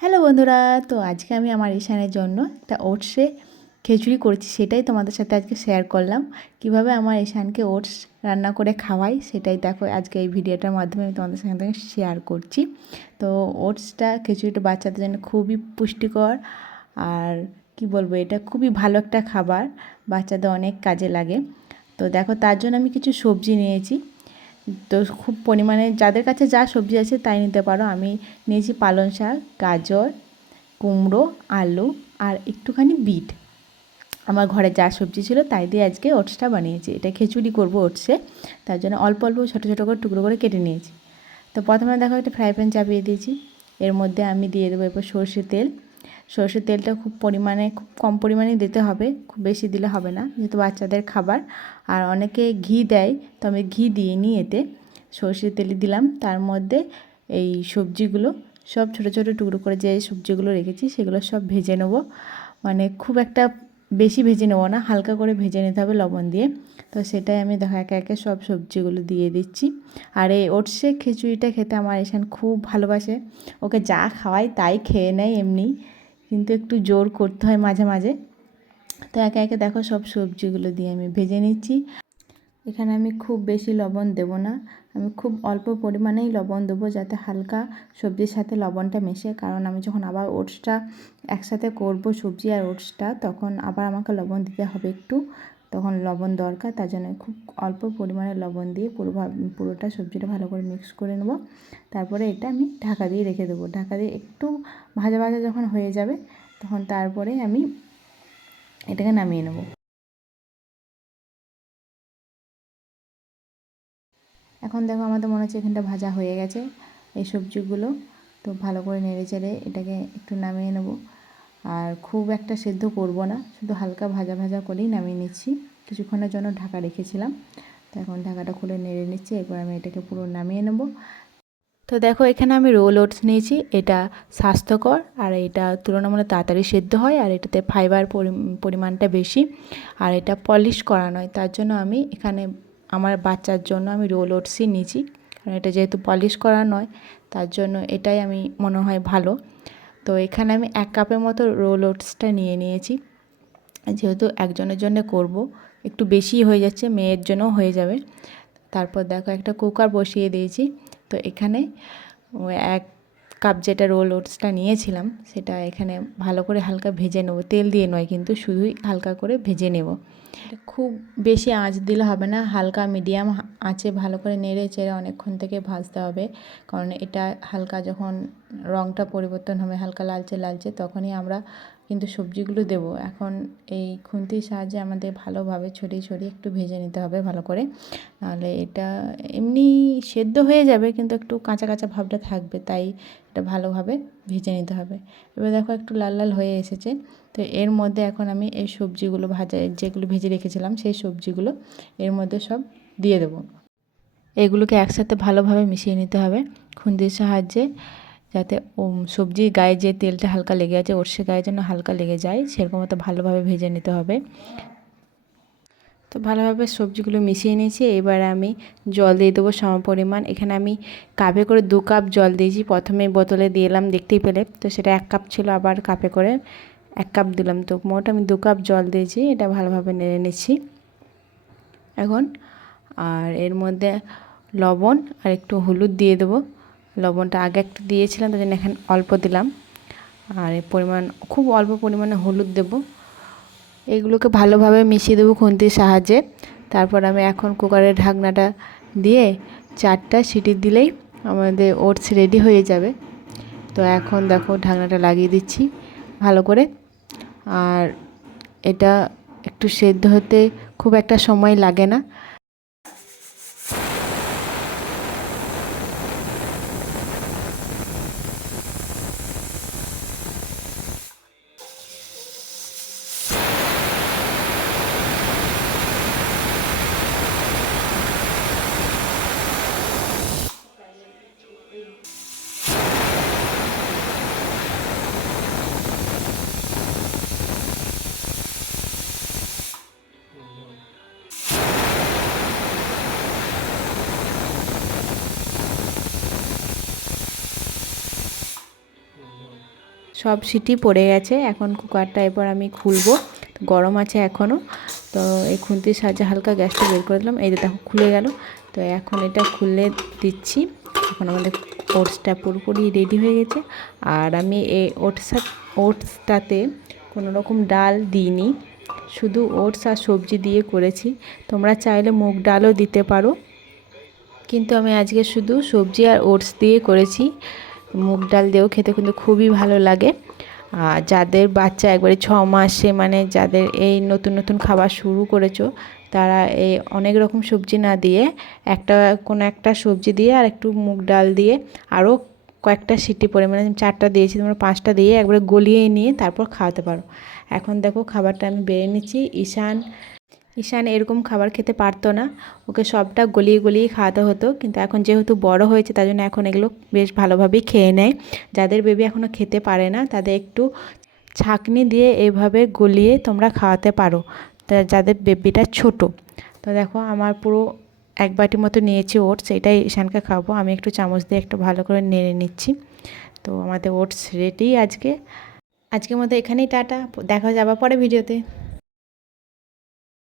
Hello বন্ধুরা, তো আজকে আমি আমার ঈশানের জন্য একটা ওটসে খিচুড়ি করেছি, সেটাই তোমাদের সাথে আজকে শেয়ার করলাম। কিভাবে আমার ঈশানকে ওটস রান্না করে খাওয়াই সেটাই দেখো আজকে এই ভিডিওটার মাধ্যমে আমি তোমাদের সাথে শেয়ার করছি। তো ওটসটা খিচুড়িটা বাচ্চাদের জন্য খুবই পুষ্টিকর, আর কি বলবো, এটা খুবই ভালো একটা খাবার, বাচ্চাদের অনেক কাজে লাগে। তো দেখো তার জন্য আমি কিছু সবজি নিয়েছি। তো খুব পরিমাণে যাদের কাছে যা সবজি আছে তাই নিতে পারো। আমি নিয়েছি পালং শাক, গাজর, কুমড়ো, আলু আর একটুখানি বিট। আমার ঘরে যা সবজি ছিল তাই দিয়ে আজকে ওটসটা বানিয়েছি। এটা খিচুড়ি করবো ওটসে, তার জন্য অল্প অল্প ছোটো ছোটো করে টুকরো করে কেটে নিয়েছি। তো প্রথমে দেখো একটা ফ্রাই প্যান চাপিয়ে দিয়েছি। এর মধ্যে আমি দিয়ে দেবো এরপর সর্ষের তেল। সর্ষের তেলটা খুব কম পরিমাণে দিতে হবে, খুব বেশি দিলে হবে না, যেহেতু বাচ্চাদের খাবার। আর অনেকে ঘি দেয়, তো আমি ঘি দিইনি, এতে সর্ষের তেল দিলাম। তার মধ্যে এই সবজিগুলো সব ছোটো ছোটো টুকরো করে যে সবজিগুলো রেখেছি সেগুলো সব ভেজে নেব। মানে খুব একটা বেশি ভেজে নেবো না, হালকা করে ভেজে নিতে হবে লবণ দিয়ে। তো সেটাই আমি দেখো একে একে সব সবজিগুলো দিয়ে দিচ্ছি। আর এই ওটসে খিচুড়িটা খেতে আমার ঈশান খুব ভালোবাসে। ওকে যা খাওয়াই তাই খেয়ে নেয় এমনি, কিন্তু একটু জোর করতে হয় মাঝে মাঝে। তো একে একে দেখো সব সবজিগুলো দিয়ে আমি ভেজে নিচ্ছি। এখানে আমি খুব বেশি লবণ দেব না, আমি খুব অল্প পরিমাণেই লবণ দেবো, যাতে হালকা সবজির সাথে লবণটা মেশে। কারণ আমি যখন আবার ওটসটা একসাথে করব, সবজি আর ওটসটা, তখন আবার আমাকে লবণ দিতে হবে একটু, তখন লবণ দরকার। তার জন্য খুব অল্প পরিমাণে লবণ দিয়ে পুরোটা সবজিটা ভালো করে মিক্স করে নেব। তারপরে এটা আমি ঢাকা দিয়ে রেখে দেবো। ঢাকা দিয়ে একটু ভাজা ভাজা যখন হয়ে যাবে তখন তারপরে আমি এটাকে নামিয়ে নেব। এখন দেখো আমাদের মনে হচ্ছে এখানটা ভাজা হয়ে গেছে এই সবজিগুলো। তো ভালো করে নেড়ে চেড়ে এটাকে একটু নামিয়ে নেব। আর খুব একটা সেদ্ধ করব না, শুধু হালকা ভাজা ভাজা করেই নামিয়ে নিচ্ছি। কিছুক্ষণের জন্য ঢাকা রেখেছিলাম, তো এখন ঢাকাটা খুলে নেড়ে নিচ্ছি। এরপর আমি এটাকে পুরো নামিয়ে নেব। তো দেখো এখানে আমি রোল ওটস নিয়েছি, এটা স্বাস্থ্যকর আর এটা তুলনামূলক তাড়াতাড়ি সেদ্ধ হয়, আর এটাতে ফাইবার পরিমাণটা বেশি, আর এটা পলিশ করা নয়। তার জন্য আমি এখানে আমার বাচ্চার জন্য আমি রোল ওটসই নিয়েছি, কারণ এটা যেহেতু পলিশ করা নয় তার জন্য এটাই আমি মনে হয় ভালো। তো এখানে আমি 1 কাপের মতো রোল ওটসটা নিয়ে নিয়েছি, যেহেতু একজনের জন্য করব, একটু বেশি হয়ে যাচ্ছে, মেয়ের জন্যও হয়ে যাবে। তারপর দেখো একটা কুকার বসিয়ে দিয়েছি। তো এখানে 1 কাপ যেটা রোল ওটসটা নিয়েছিলাম সেটা এখানে ভালো করে হালকা ভেজে নেব, তেল দিয়ে নয় কিন্তু, শুধুই হালকা করে ভেজে নেব। এটা খুব বেশি আঁচ দিলে হবে না, হালকা মিডিয়াম আঁচে ভালো করে নেড়ে চেড়ে অনেকক্ষণ থেকে ভাজতে হবে। কারণ এটা হালকা যখন রঙটা পরিবর্তন হবে, হালকা লালচে লালচে, তখনই আমরা কিন্তু সবজিগুলো দেব। এখন এই খুন্তির সাহায্যে আমাদের ভালোভাবে ছড়িয়ে ছড়িয়ে একটু ভেজে নিতে হবে ভালো করে, নাহলে এটা এমনি সেদ্ধ হয়ে যাবে কিন্তু একটু কাঁচা কাঁচা ভাবটা থাকবে, তাই এটা ভালোভাবে ভেজে নিতে হবে। এবার দেখো একটু লাল লাল হয়ে এসেছে। তো এর মধ্যে এখন আমি এই সবজিগুলো যেগুলো ভেজে রেখেছিলাম সেই সবজিগুলো এর মধ্যে সব দিয়ে দেবো। এগুলোকে একসাথে ভালোভাবে মিশিয়ে নিতে হবে খুন্তির সাহায্যে, যাতে সবজির গায়ে যে তেলটা হালকা লেগে আছে ওর সে গায়ে যেন হালকা লেগে যায়, সেরকম মতো ভালোভাবে ভেজে নিতে হবে। তো ভালোভাবে সবজিগুলো মিশিয়ে নিয়েছি। এবার আমি জল দিয়ে দেবো সমপরিমাণ। এখানে আমি কাপে করে 2 কাপ জল দিয়েছি, প্রথমে বোতলে দিলাম দেখতেই পেলে, তো সেটা 1 কাপ ছিল, আবার কাপে করে 1 কাপ দিলাম, তো মোট আমি 2 কাপ জল দিয়েছি। এটা ভালোভাবে নেড়ে নিচ্ছি এখন। আর এর মধ্যে লবণ আর একটু হলুদ দিয়ে দেবো। লবণটা আগে একটু দিয়েছিলাম, তার জন্য এখন অল্প দিলাম, আর এর পরিমাণ খুব অল্প পরিমাণে হলুদ দেবো। এগুলোকে ভালোভাবে মিশিয়ে দেবো খুন্তির সাহায্যে। তারপর আমি এখন কুকারের ঢাকনাটা দিয়ে 4টা সিটি দিলেই আমাদের ওটস রেডি হয়ে যাবে। তো এখন দেখো ঢাকনাটা লাগিয়ে দিচ্ছি ভালো করে। আর এটা একটু সেদ্ধ হতে খুব একটা সময় লাগে না। সব সিটি পড়ে গেছে। এখন কুকারটা এবার আমি খুলবো, গরম আছে এখনও। তো এই খুন্তির সাহায্যে হালকা গ্যাসটা বের করে দিলাম, এই যে দেখো খুলে গেল। তো এখন এটা খুলে দিচ্ছি। এখন আমাদের ওটসটা পুরোপুরি রেডি হয়ে গেছে। আর আমি এই ওটসটাতে কোনো রকম ডাল দিইনি, শুধু ওটস আর সবজি দিয়ে করেছি। তোমরা চাইলে মুগ ডালও দিতে পারো, কিন্তু আমি আজকে শুধু সবজি আর ওটস দিয়ে করেছি। মুগ ডাল দিয়েও খেতে কিন্তু খুবই ভালো লাগে। আর যাদের বাচ্চা একবারে 6 মাসে, মানে যাদের এই নতুন নতুন খাবার শুরু করেছো, তারা এই অনেক রকম সবজি না দিয়ে কোনো একটা সবজি দিয়ে আর একটু মুগ ডাল দিয়ে আরও কয়েকটা সিটি পরে, মানে 4টা দিয়েছি, তোমরা 5টা দিয়ে একবারে গলিয়ে নিয়ে তারপর খাওয়াতে পারো। এখন দেখো খাবারটা আমি বেড়ে নিচ্ছি। ঈশান এরকম খাবার খেতে পারতো না, ওকে সবটা গলিয়ে গলিয়ে খাওয়াতে হতো। কিন্তু এখন যেহেতু বড় হয়েছে, তার জন্য এখন এগুলো বেশ ভালোভাবেই খেয়ে নেয়। যাদের বেবি এখনও খেতে পারে না, তাদের একটু ছাঁকনি দিয়ে এইভাবে গলিয়ে তোমরা খাওয়াতে পারো, যাদের বেবিটা ছোট। তো দেখো আমার পুরো 1 বাটি মতো নিয়েছি ওটস, এটাই ঈশানকে খাওয়াবো। আমি একটু চামচ দিয়ে একটু ভালো করে নেড়ে নিচ্ছি। তো আমাদের ওটস রেডি আজকের মতো এখানেই টাটা, দেখা যাবে পরে ভিডিওতে।